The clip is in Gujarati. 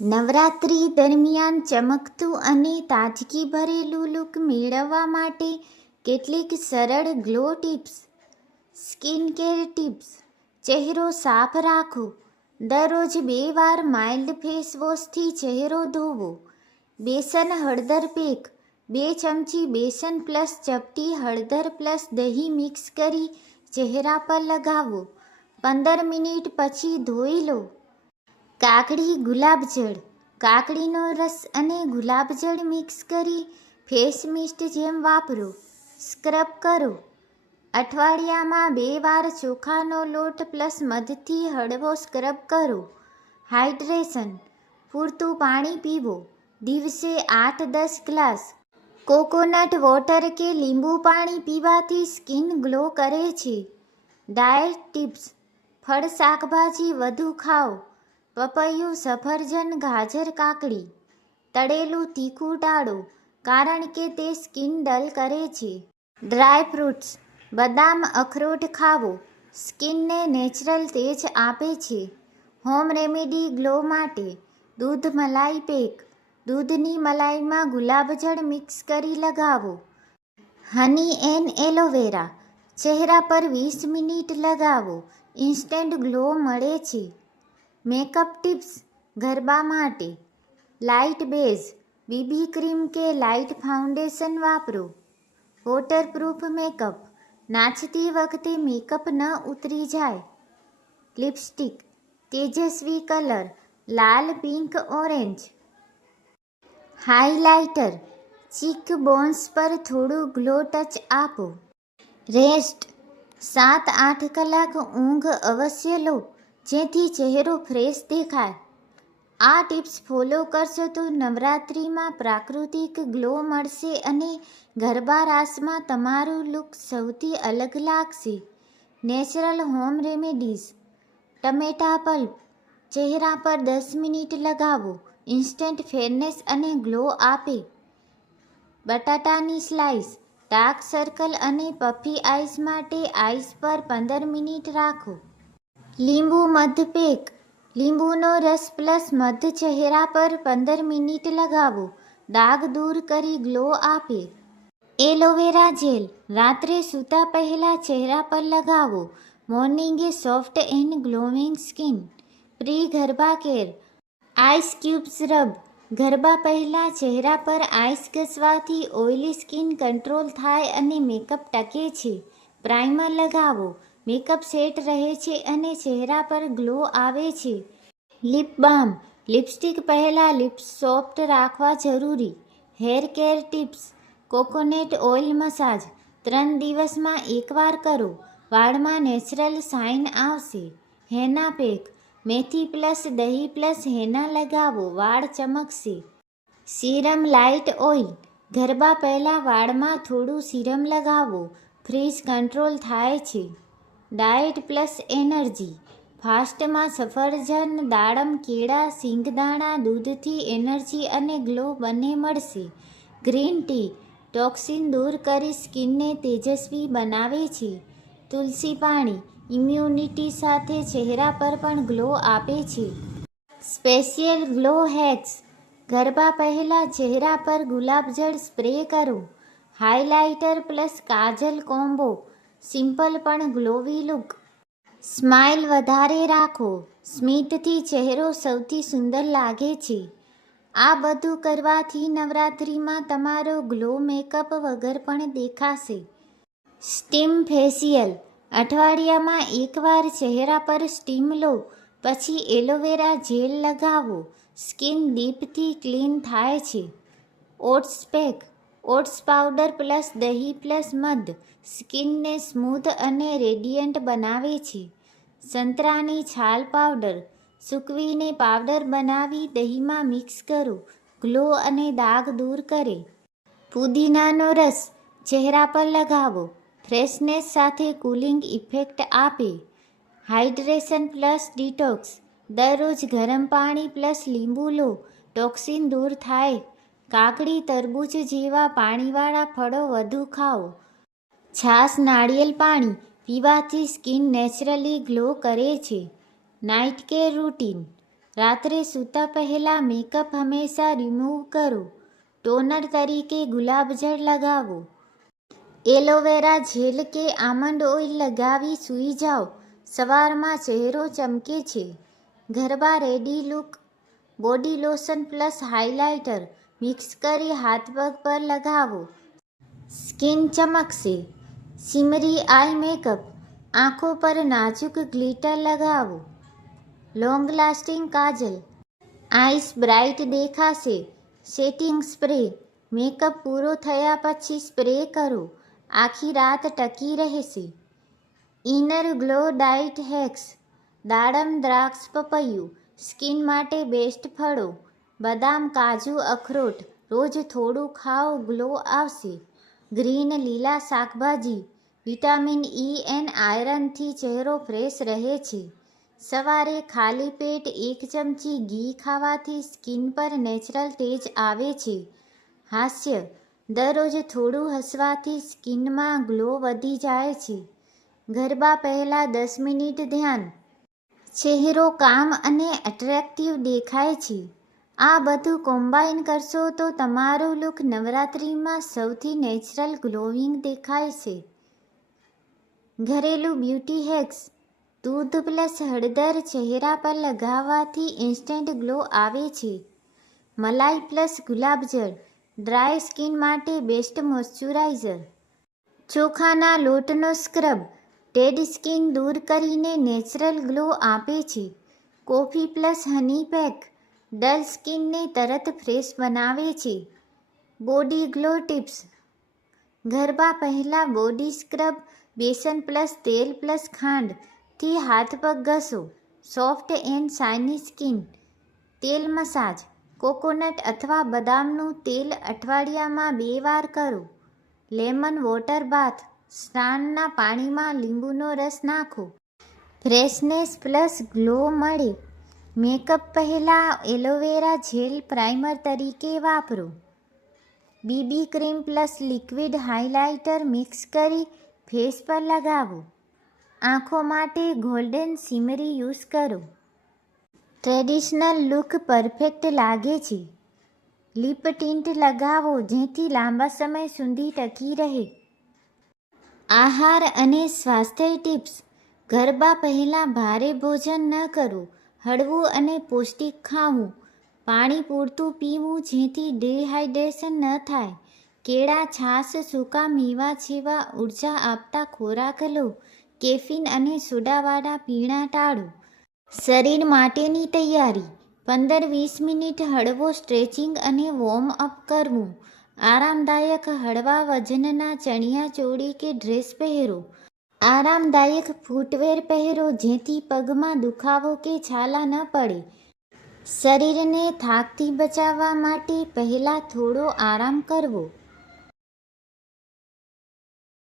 નવરાત્રિ દરમિયાન ચમકતું અને તાજગી ભરેલું લુક મેળવવા માટે કેટલીક સરળ glow tips skin care tips ચહેરો સાફ રાખો. દરરોજ બે વાર માઇલ્ડ ફેસ વોશથી ચહેરો ધોવો. બેસન હળદર પેક, બે ચમચી બેસન પ્લસ ચપટી હળદર પ્લસ દહીં મિક્સ કરી ચહેરા પર લગાવો. પંદર મિનિટ પછી ધોઈ લો. કાકડી ગુલાબજળ. કાકડીનો રસ અને ગુલાબજળ મિક્સ કરી ફેસ મિસ્ટ જેમ વાપરો. સ્ક્રબ કરો. અઠવાડિયામાં બે વાર ચોખાનો લોટ પ્લસ મધથી હળવો સ્ક્રબ કરો. હાઇડ્રેશન. પૂરતું પાણી પીવો. દિવસે આઠ દસ ગ્લાસ. કોકોનટ વોટર કે લીંબુ પાણી પીવાથી સ્કિન ગ્લો કરે છે. Diet tips. ફળ શાકભાજી વધુ ખાઓ. પપૈયું સફરજન, ગાજર, કાકડી, તળેલું તીખું ટાળો, કારણ કે તે સ્કિન ડલ કરે છે. ડ્રાય ફ્રૂટ્સ, બદામ અખરોટ ખાવો, સ્કિનને નેચરલ તેજ આપે છે. હોમ રેમેડી ગ્લો માટે દૂધ મલાઈ પેક, દૂધની મલાઈમાં ગુલાબજળ મિક્સ કરી લગાવો. હની એન એલોવેરા, ચહેરા પર વીસ મિનિટ લગાવો, ઇન્સ્ટન્ટ ગ્લો મળે છે. મેકઅપ ટિપ્સ ગરબા માટે લાઇટ બેઝ બીબી ક્રીમ કે લાઇટ ફાઉન્ડેશન વાપરો વોટરપ્રૂફ મેકઅપ નાચતી વખતે મેકઅપ ન ઉતરી જાય લિપસ્ટિક તેજસ્વી કલર લાલ pink orange highlighter cheek bones પર થોડું ગ્લો ટચ આપો રેસ્ટ સાત આઠ કલાક ઊંઘ અવશ્ય લો જેથી ચહેરો ફ્રેશ દેખાય. આ ટિપ્સ ફોલો કરશો તો નવરાત્રિમાં પ્રાકૃતિક ગ્લો મળશે અને ગરબા રાસમાં તમારું લુક સૌથી અલગ લાગશે. Natural home remedies. ટમેટા પલ્પ. ચહેરા પર દસ મિનિટ લગાવો. ઇન્સ્ટન્ટ ફેરનેસ અને ગ્લો આપે. બટાટાની સ્લાઇસ ડાર્ક સર્કલ અને પફી આઈસ માટે આઈસ પર પંદર મિનિટ રાખો. લીંબુ મધ પેક લીંબુનો રસ પ્લસ મધ ચહેરા પર પંદર મિનિટ લગાવો. ડાઘ દૂર કરી ગ્લો આપે. Aloe vera gel. રાત્રે સૂતા પહેલાં ચહેરા પર લગાવો. મોર્નિંગે soft and glowing skin. Pre garba care. Ice cubes rub. Garba પહેલાં ચહેરા પર આઈસ ઘસવાથી ઓઇલી સ્કિન કંટ્રોલ થાય અને મેકઅપ ટકે છે. પ્રાઇમર લગાવો. મેકઅપ સેટ રહે છે અને ચહેરા પર ગ્લો આવે છે. Lip balm. લિપસ્ટિક પહેલાં લિપ્સ સોફ્ટ રાખવા જરૂરી. Hair care tips. Coconut oil massage. ત્રણ દિવસમાં એકવાર કરો. વાળમાં નેચરલ શાઇન આવશે. હેના પેક. મેથી પ્લસ દહીં પ્લસ હેના લગાવો. વાળ ચમકશે. Serum light oil. ગરબા પહેલાં વાળમાં થોડું સીરમ લગાવો. ફ્રીજ કંટ્રોલ થાય છે. Diet plus energy. ફાસ્ટમાં સફરજન, દાડમ, કેળા, સિંગદાણા, દૂધથી એનર્જી અને ગ્લો બંને મળશે. ગ્રીન ટી ટોક્સિન દૂર કરી સ્કિનને તેજસ્વી બનાવે છે. તુલસી પાણી ઇમ્યુનિટી સાથે ચહેરા પર પણ ગ્લો આપે છે. સ્પેશિયલ ગ્લો હેક્સ ગરબા પહેલાં ચહેરા પર ગુલાબજળ સ્પ્રે કરો. Highlighter plus kajal combo simple પણ ગ્લોવી લુક સ્માઇલ વધારે રાખો. સ્મિતથી ચહેરો સૌથી સુંદર લાગે છે. આ બધું કરવાથી નવરાત્રિમાં તમારો ગ્લો મેકઅપ વગર પણ દેખાશે. સ્ટીમ ફેશિયલ અઠવાડિયામાં એકવાર ચહેરા પર સ્ટીમ લો, પછી એલોવેરા જેલ લગાવો. સ્કિન ડીપથી ક્લીન થાય છે. Oats pack oats powder plus દહીં પ્લસ મધ, સ્કિનને સ્મૂથ અને રેડિયન્ટ બનાવે છે. સંતરાની છાલ પાવડર, સૂકવીને પાવડર બનાવી દહીંમાં મિક્સ કરો. ગ્લો અને દાગ દૂર કરે. પુદીનાનો રસ ચહેરા પર લગાવો. ફ્રેશનેસ સાથે કુલિંગ ઇફેક્ટ આપે. હાઇડ્રેશન પ્લસ ડિટોક્સ, દરરોજ ગરમ પાણી પ્લસ લીંબુ લો. ટોક્સિન દૂર થાય. કાકડી, તરબૂચ જેવા પાણીવાળા ફળો વધુ ખાઓ. છાશ, નાળિયેર પાણી પીવાથી સ્કિન નેચરલી ગ્લો કરે છે. Night care routine. રાત્રે સૂતા પહેલાં મેકઅપ હંમેશા રિમૂવ કરો. ટોનર તરીકે ગુલાબજળ લગાવો. એલોવેરા જેલ કે આમંડ ઓઇલ લગાવી સૂઈ જાઓ. સવારમાં ચહેરો ચમકે છે. Garba, ready look, body lotion plus highlighter mix કરી હાથ પગ પર લગાવો સ્કિન ચમકશે સિમરી આઈ મેકઅપ આંખો પર નાજુક ગ્લિટર લગાવો long lasting kajal eyes bright દેખાશે સેટિંગ સ્પ્રે મેકઅપ પૂરો થયા પછી સ્પ્રે કરો આખી રાત ટકી રહેશે ઇનર ગ્લો ડાઇટ હેક્સ દાડમ દ્રાક્ષ પપૈયું સ્કિન માટે બેસ્ટ ફળો બદામ, કાજુ, અખરોટ, રોજ થોડું ખાઓ, ગ્લો આવશે. ગ્રીન લીલા શાકભાજી, વિટામિન ઈ એન આયરનથી ચહેરો ફ્રેશ રહે છે. સવારે ખાલી પેટ એક ચમચી ઘી ખાવાથી સ્કિન પર નેચરલ તેજ આવે છે. હાસ્ય, દરરોજ થોડું હસવાથી સ્કિનમાં ગ્લો વધી જાય છે. ગરબા પહેલાં દસ મિનિટ ધ્યાન. ચહેરો કામ અને એટ્રેક્ટિવ દેખાય છે. આ બધું કોમ્બાઈન કરશો તો તમારું લુક નવરાત્રિમાં સૌથી નેચરલ ગ્લોવિંગ દેખાય છે. ઘરેલું બ્યુટી હેક્સ દૂધ પ્લસ હળદર ચહેરા પર લગાવવાથી ઇન્સ્ટન્ટ ગ્લો આવે છે. મલાઈ પ્લસ ગુલાબજળ ડ્રાય સ્કિન માટે બેસ્ટ મોઇશ્ચરાઇઝર ચોખાના લોટનો સ્ક્રબ ડેડ સ્કિન દૂર કરીને નેચરલ ગ્લો આપે છે. Coffee plus honey pack dull સ્કિનને તરત ફ્રેશ બનાવે છે. Body glow tips. ગરબા પહેલાં બોડી સ્ક્રબ, બેસન પ્લસ તેલ પ્લસ ખાંડથી હાથ પગ ઘસો. Soft and shiny skin. તેલ મસાજ. કોકોનટ અથવા બદામનું તેલ અઠવાડિયામાં બે વાર કરો. લેમન વોટર બાથ. સ્નાનના પાણીમાં લીંબુનો રસ નાખો. ફ્રેશનેસ પ્લસ ગ્લો મળે. મેકઅપ પહેલાં એલોવેરા જેલ પ્રાઇમર તરીકે વાપરો. BB cream plus liquid highlighter mix કરી ફેસ પર લગાવો. આંખો માટે ગોલ્ડન સિમરી યુઝ કરો. ટ્રેડિશનલ લુક પરફેક્ટ લાગે છે. લિપ ટિન્ટ લગાવો જેથી લાંબા સમય સુધી ટકી રહે. આહાર અને સ્વાસ્થ્ય ટિપ્સ. ગરબા પહેલાં ભારે ભોજન ન કરવું હળવું અને પૌષ્ટિક ખાવું. પાણી પૂરતું પીવું જેથી ડિહાઇડ્રેશન ન થાય. કેળા, છાશ, સૂકા મેવા જેવા ઊર્જા આપતા ખોરાક લો. કેફીન અને સોડાવાળા પીણા ટાળો. શરીર માટેની તૈયારી. પંદર વીસ મિનિટ હળવો સ્ટ્રેચિંગ અને વોર્મ અપ કરવું. આરામદાયક હળવા વજનના ચણિયા ચોળી કે ડ્રેસ પહેરો. આરામદાયક ફૂટવેર પહેરો જેથી પગમાં દુખાવો કે છાલા ન પડે. શરીરને થાકથી બચાવવા માટે પહેલાં થોડો આરામ કરવો.